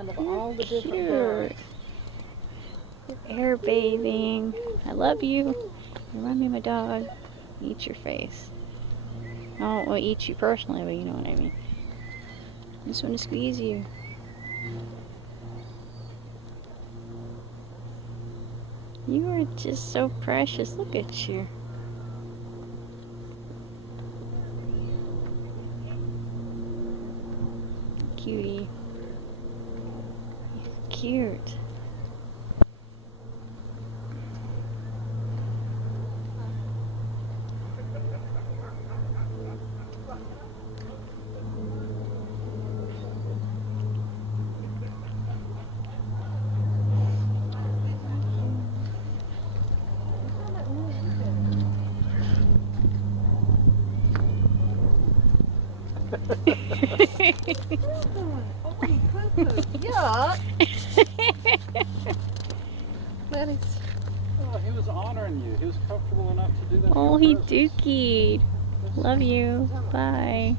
Of all the different birds. Air bathing. I love you. You remind me of my dog. Eat your face. I don't want to eat you personally, but you know what I mean. I just want to squeeze you. You are just so precious. Look at you. Cutie. Cute. Yuck. Letty. Oh, he was honoring you. He was comfortable enough to do that. Oh, he dookied. Love you. Bye.